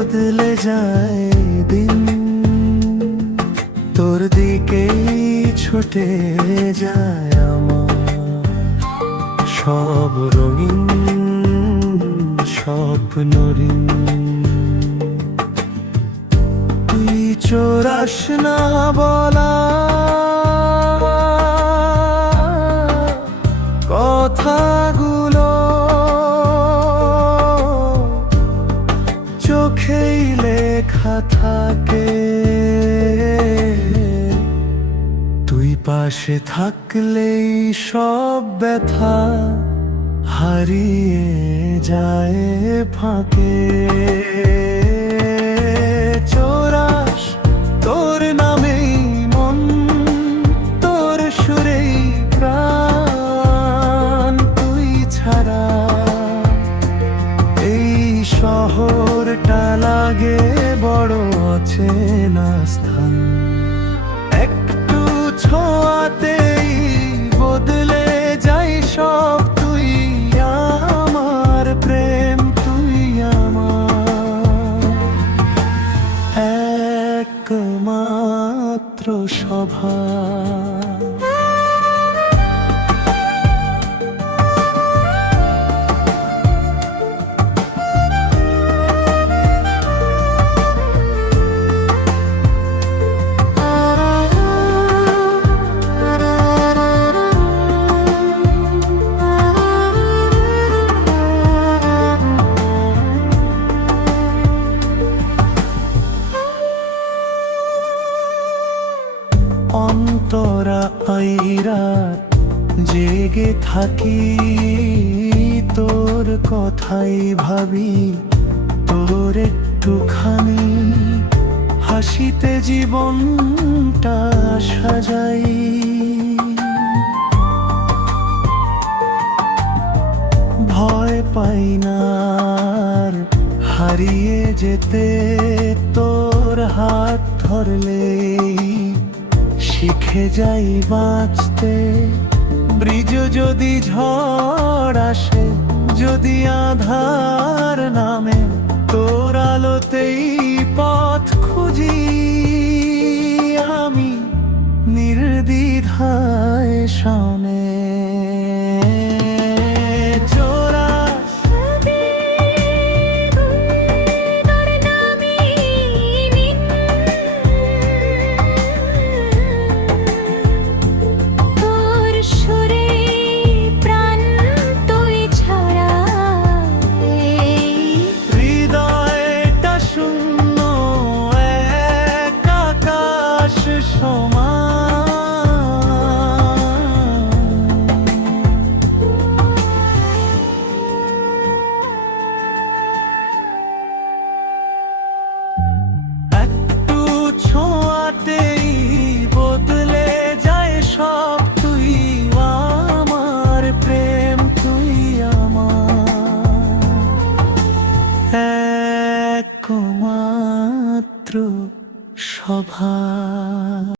বদলে যায় দিন। তোর দিকেই ছুটে যায় আমার। সব রঙিন স্বপ্ন ঋণ তুই চোরাস না বলা পাশে থাকলেই সব ব্যথা হারিয়ে যায় ফাঁকে। চোরাস তোর নামেই মন, তোর সুরেই প্রাণ। তুই ছাড়া এই শহরটা লাগে বড় অচেনা স্থান। একটু ছোঁয়াতেই বদলে যাই সব। তুই আমার প্রেম তুই আমার একমাত্র সভা। অন্তরা আইরা জেগে থাকি, তোর কথাই ভাবি, তোর একটুখানি হাসিতে জীবনটা সাজাই। ভয় পাই না হারিয়ে যেতে, তোর হাত ধরলেই শিখে যাই বাঁচতে। ব্রিজ যদি ঝড় আসে, যদি আধার নামে, তোর আলোতেই পথ খুঁজি। আমি নির্দিধায় শনে একমাত্র সভা